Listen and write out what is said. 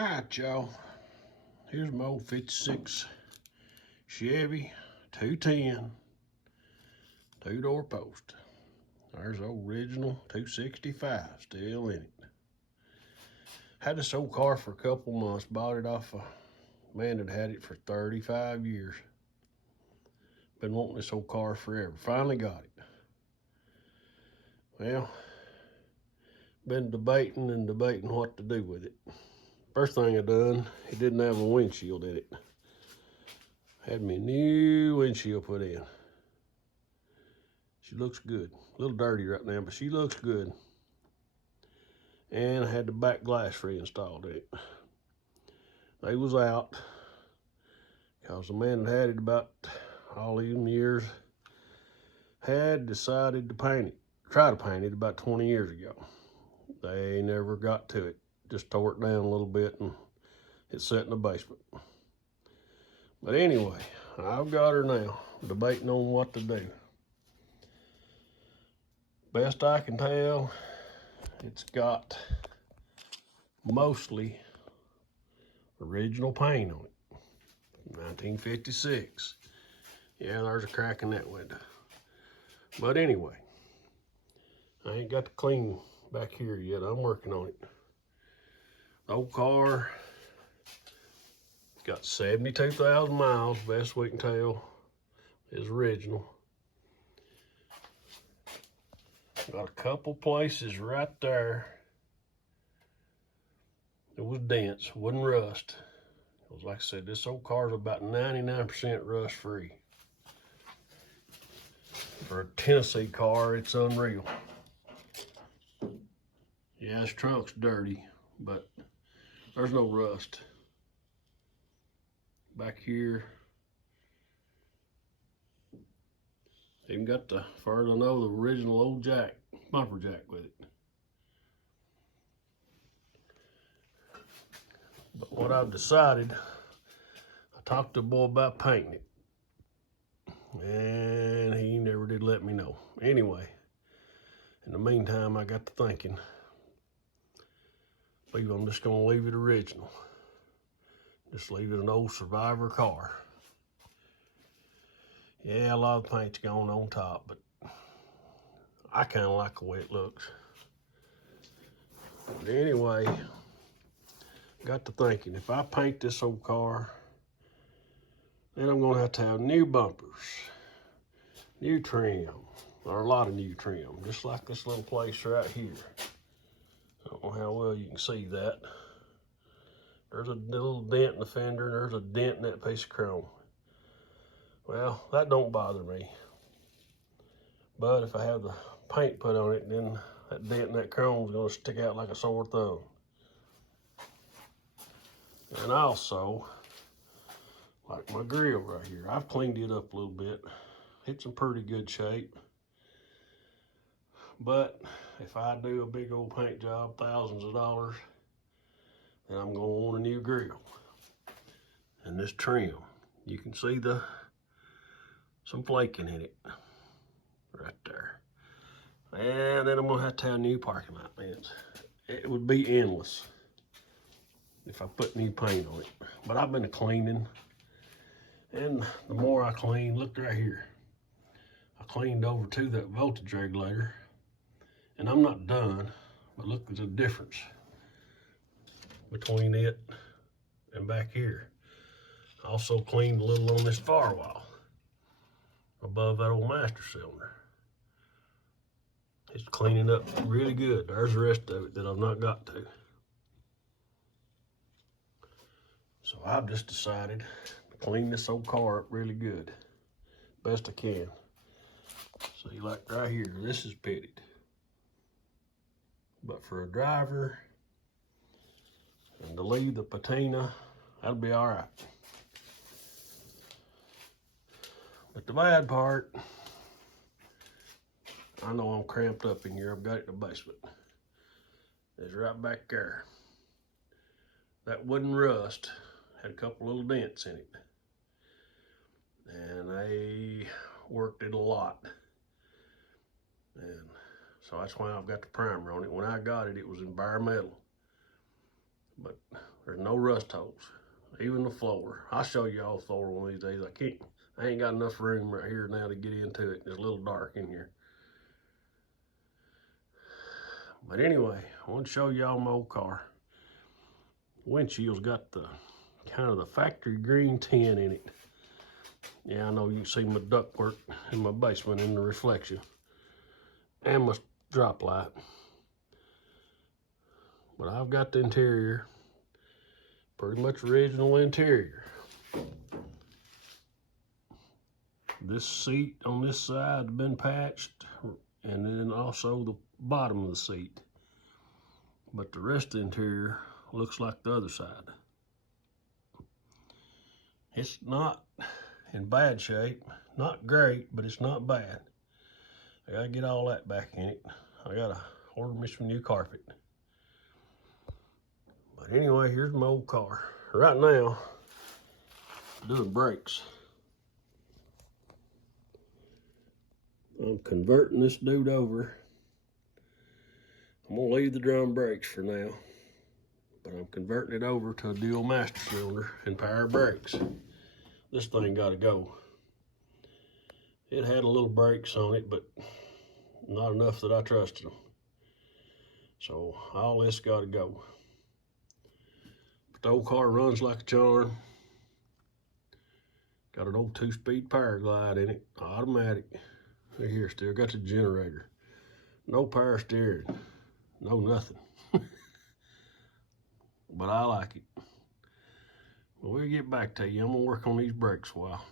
Alright, y'all. Here's my old 56 Chevy 210 two-door post. There's the original 265 still in it. Had this old car for a couple months. Bought it off a man that had it for 35 years. Been wanting this old car forever. Finally got it. Well, been debating what to do with it. First thing I done, it didn't have a windshield in it. Had me a new windshield put in. She looks good. A little dirty right now, but she looks good. And I had the back glass reinstalled in it. They was out because the man that had it about all these years had decided to paint it, try to paint it about 20 years ago. They never got to it. Just tore it down a little bit and it sat in the basement. But anyway, I've got her now, debating on what to do. Best I can tell, it's got mostly original paint on it. 1956. Yeah, there's a crack in that window. But anyway, I ain't got to clean back here yet. I'm working on it. The old car, it's got 72,000 miles, best we can tell, is original. Got a couple places right there. It was dents, wasn't rust. Because like I said, this old car's about 99% rust free. For a Tennessee car, it's unreal. Yeah, this trunk's dirty, but there's no rust. Back here, even got the, far as I know, the original old jack, bumper jack with it. But what I've decided, I talked to the boy about painting it, and he never did let me know. Anyway, in the meantime, I got to thinking, I'm just gonna leave it original. Just leave it an old Survivor car. Yeah, a lot of the paint's gone on top, but I kind of like the way it looks. But anyway, got to thinking, if I paint this old car, then I'm gonna have to have new bumpers, new trim, or a lot of new trim, just like this little place right here. I don't know how well you can see that. There's a little dent in the fender, and there's a dent in that piece of chrome. Well, that don't bother me. But if I have the paint put on it, then that dent in that chrome is gonna stick out like a sore thumb. And also, like my grill right here, I've cleaned it up a little bit. It's in pretty good shape. But if I do a big old paint job, thousands of dollars, then I'm gonna want a new grill. And this trim, you can see some flaking in it, right there. And then I'm gonna have to have new parking light vents. It would be endless if I put new paint on it. But I've been cleaning, and the more I clean, look right here. I cleaned over to that voltage regulator, and I'm not done, but look at the difference between it and back here. I also cleaned a little on this firewall above that old master cylinder. It's cleaning up really good. There's the rest of it that I've not got to. So I've just decided to clean this old car up really good, best I can. See, like right here, this is pitted. But for a driver, and to leave the patina, that'll be all right. But the bad part, I know I'm cramped up in here. I've got it in the basement. It's right back there. That wooden rust had a couple little dents in it. And they worked it a lot. And so that's why I've got the primer on it. When I got it, it was environmental. but there's no rust holes. Even the floor. I'll show y'all the floor one of these days. I ain't got enough room right here now to get into it. It's a little dark in here. But anyway, I want to show y'all my old car. Windshield's got the kind of the factory green tin in it. Yeah, I know you can see my ductwork in my basement in the reflection. And my drop light. But I've got the interior. Pretty much original interior. This seat on this side has been patched, and then also the bottom of the seat. But the rest of the interior looks like the other side. It's not in bad shape, not great, but it's not bad. I gotta get all that back in it. I gotta order me some new carpet. But anyway, here's my old car. Right now, I'm doing brakes. I'm converting this dude over. I'm gonna leave the drum brakes for now, but I'm converting it over to a dual master cylinder and power brakes. This thing gotta go. It had a little brakes on it, but not enough that I trusted them. So all this gotta go. But the old car runs like a charm. Got an old 2-speed power glide in it, automatic. Right here, still got the generator. No power steering, no nothing. But I like it. But we'll get back to you. I'm gonna work on these brakes a while.